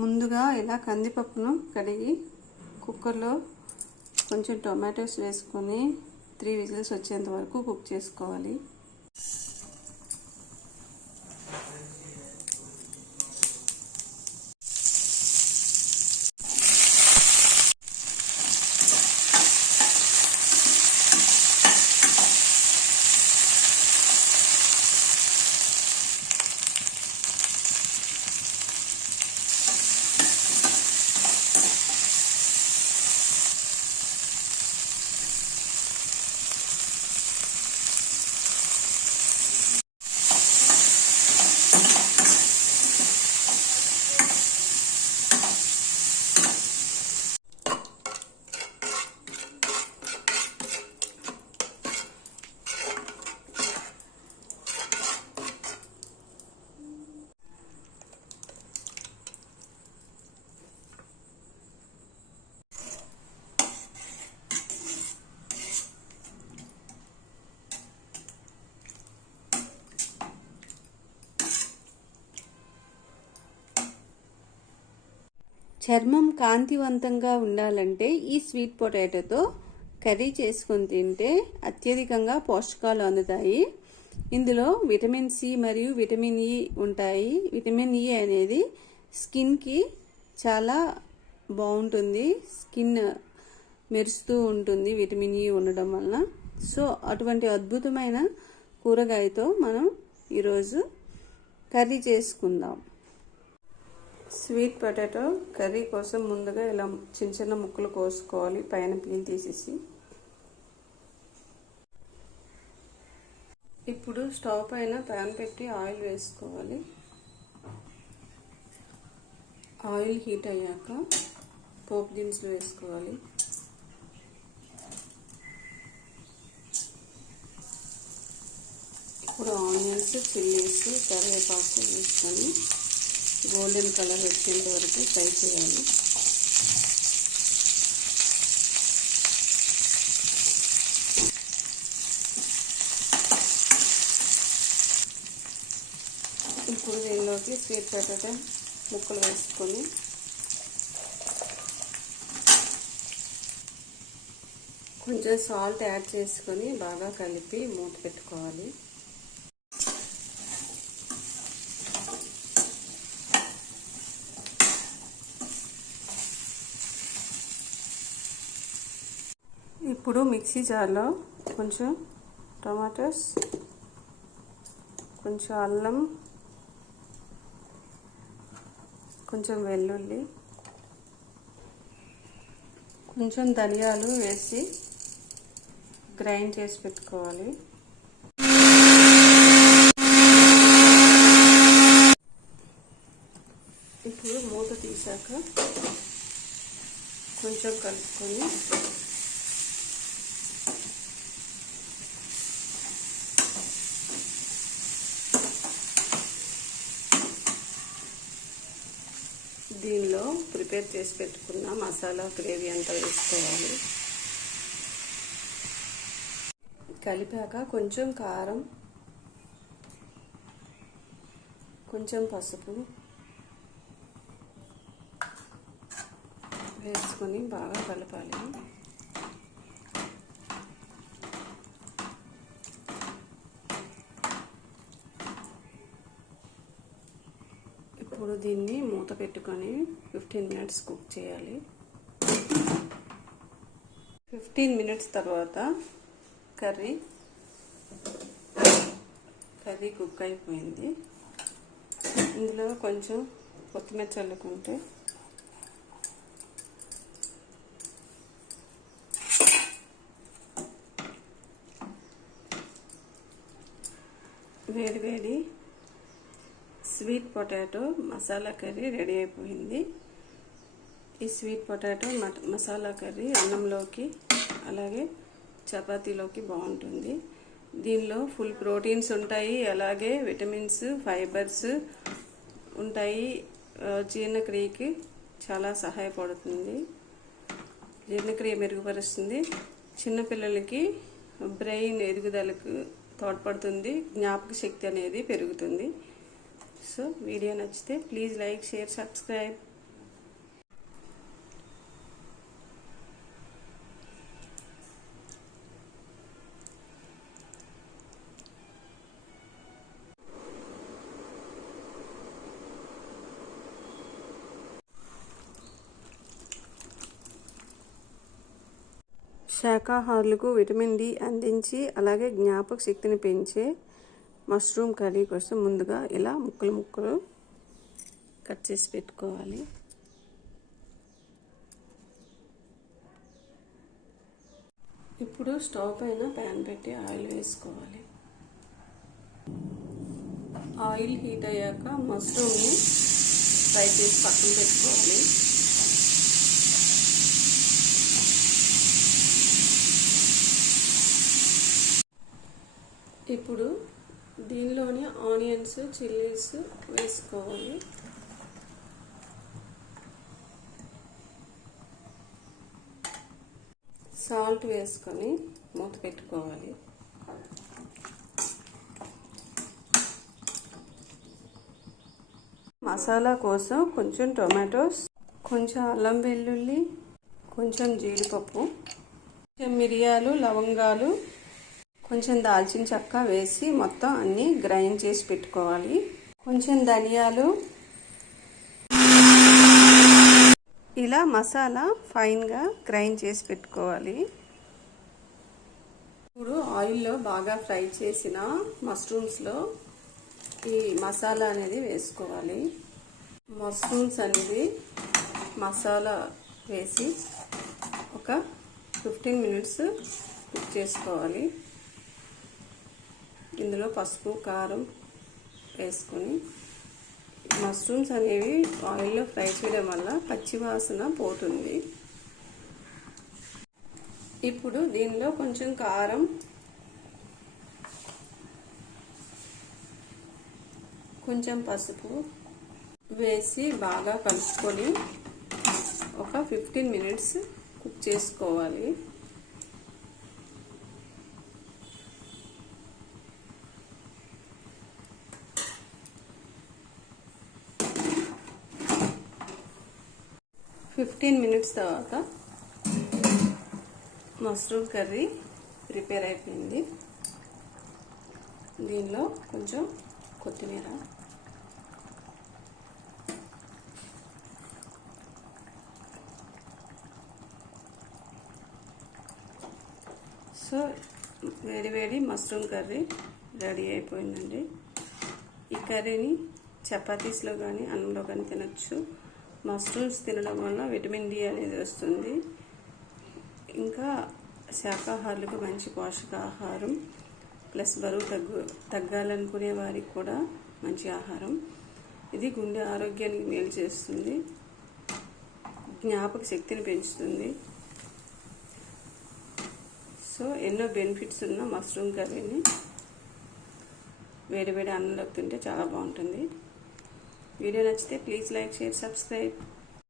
ముందుగా ఇలా కందిపప్పును కడిగి కుక్కర్లో కొంచెం టొమాటోస్ వేసుకొని 3 విజిల్స్ వచ్చేంత వరకు కుక్ చేసుకోవాలి. చర్మం కాంతివంతంగా ఉండాలంటే ఈ స్వీట్ పొటాటోతో కర్రీ చేసుకొని తింటే అత్యధికంగా పోషకాలు అందుతాయి. ఇందులో విటమిన్ సి మరియు విటమిన్ ఇ ఉంటాయి. విటమిన్ ఇ అనేది స్కిన్కి చాలా బాగుంటుంది. స్కిన్ మెరుస్తూ ఉంటుంది విటమిన్ ఇ ఉండడం వలన. సో అటువంటి అద్భుతమైన కూరగాయతో మనం ఈరోజు కర్రీ చేసుకుందాం. స్వీట్ పొటాటో కర్రీ కోసం ముందుగా ఇలా చిన్న చిన్న ముక్కలు కోసుకోవాలి, పైన పీల్ తీసేసి. ఇప్పుడు స్టవ్ పైన ప్యాన్ పెట్టి ఆయిల్ వేసుకోవాలి. ఆయిల్ హీట్ అయ్యాక పోపు దినుసులు వేసుకోవాలి. ఇప్పుడు ఆనియన్స్, చిల్లీస్, కరివేపాకు వేసుకొని గోల్డెన్ కలర్ వచ్చేంత వరకు ఫ్రై చేయాలి. ఇప్పుడు దీనిలోకి స్వీట్ పొటాటో ముక్కలు వేసుకొని కొంచెం సాల్ట్ యాడ్ చేసుకొని బాగా కలిపి మూత పెట్టుకోవాలి. ఇప్పుడు మిక్సీ జార్లో కొంచెం టమాటోస్, కొంచెం అల్లం, కొంచెం వెల్లుల్లి, కొంచెం ధనియాలు వేసి గ్రైండ్ చేసి పెట్టుకోవాలి. ఇప్పుడు మూత తీసాక కొంచెం కలుపుకొని దీనిలో ప్రిపేర్ చేసి పెట్టుకున్న మసాలా గ్రేవీ అంతా వేసుకోవాలి. కలిపాక కొంచెం కారం, కొంచెం పసుపు వేసుకొని బాగా కలపాలి. ఇప్పుడు దీన్ని మూత పెట్టుకొని 15 మినిట్స్ కుక్ చేయాలి. 15 మినిట్స్ తర్వాత కర్రీ కుక్ అయిపోయింది. ఇందులో కొంచెం కొత్తిమీర చల్లుకుంటే వేడి sweet potato masala curry ready అయిపోయింది. ఈ స్వీట్ పొటాటో మసాలా కర్రీ అన్నంలోకి అలాగే చపాతీలోకి బాగుంటుంది. దీనిలో ఫుల్ ప్రోటీన్స్ ఉంటాయి, అలాగే విటమిన్స్, ఫైబర్స్ ఉంటాయి. జీర్ణక్రియకి చాలా సహాయపడుతుంది, జీర్ణక్రియ మెరుగుపరుస్తుంది. చిన్నపిల్లలకి బ్రెయిన్ ఎదుగుదలకు తోడ్పడుతుంది, జ్ఞాపక శక్తి అనేది పెరుగుతుంది. సో వీడియో నచ్చితే ప్లీజ్ లైక్, షేర్, సబ్స్క్రైబ్. శాకాహారులకు విటమిన్ డి అందించి అలాగే జ్ఞాపక శక్తిని పెంచే మష్రూమ్ కర్రీ కోసం ముందుగా ఇలా ముక్కలు ముక్కలు కట్ చేసి పెట్టుకోవాలి. ఇప్పుడు స్టవ్ పైన ప్యాన్ పెట్టి ఆయిల్ వేసుకోవాలి. ఆయిల్ హీట్ అయ్యాక మష్రూమ్ని ఫ్రై చేసి పక్కన పెట్టుకోవాలి. ఇప్పుడు దీనిలోనే ఆనియన్స్, చిల్లీస్ వేసుకోవాలి. సాల్ట్ వేసుకొని మూత పెట్టుకోవాలి. మసాలా కోసం కొంచెం టొమాటోస్, కొంచెం అల్లం వెల్లుల్లి, కొంచెం జీడిపప్పు, కొంచెం మిరియాలు, లవంగాలు, కొంచెం దాల్చిన చెక్క వేసి మొత్తం అన్నీ గ్రైండ్ చేసి పెట్టుకోవాలి. కొంచెం ధనియాలు, ఇలా మసాలా ఫైన్గా గ్రైండ్ చేసి పెట్టుకోవాలి. ఇప్పుడు ఆయిల్లో బాగా ఫ్రై చేసిన మష్రూమ్స్లో ఈ మసాలా అనేది వేసుకోవాలి. మష్రూమ్స్ అనేది మసాలా వేసి ఒక 15 మినిట్స్ కుక్ చేసుకోవాలి. ఇందులో పసుపు, కారం వేసుకొని మష్రూమ్స్ అనేవి ఆయిల్లో ఫ్రై చేయడం వల్ల పచ్చి వాసన పోతుంది. ఇప్పుడు దీనిలో కొంచెం కారం, కొంచెం పసుపు వేసి బాగా కలుపుకొని ఒక 15 మినిట్స్ కుక్ చేసుకోవాలి. తర్వాత మష్రూమ్ కర్రీ ప్రిపేర్ అయిపోయింది. దీనిలో కొంచెం కొత్తిమీర, సో వేడి మష్రూమ్ కర్రీ రెడీ అయిపోయిందండి. ఈ కర్రీని చపాతీస్లో కానీ అన్నంలో కానీ తినచ్చు. మష్రూమ్స్ తినడం వల్ల విటమిన్ డి అనేది వస్తుంది. ఇంకా శాకాహారులకు మంచి పోషకాహారం, ప్లస్ బరువు తగ్గాలనుకునే వారికి కూడా మంచి ఆహారం. ఇది గుండె ఆరోగ్యానికి మేలు చేస్తుంది, జ్ఞాపక శక్తిని పెంచుతుంది. సో ఎన్నో బెనిఫిట్స్ ఉన్న మష్రూమ్ కర్రీని వేడి అన్నంలోకి తింటే చాలా బాగుంటుంది. వీడియో నచ్చితే ప్లీజ్ లైక్, షేర్, సబ్స్క్రైబ్.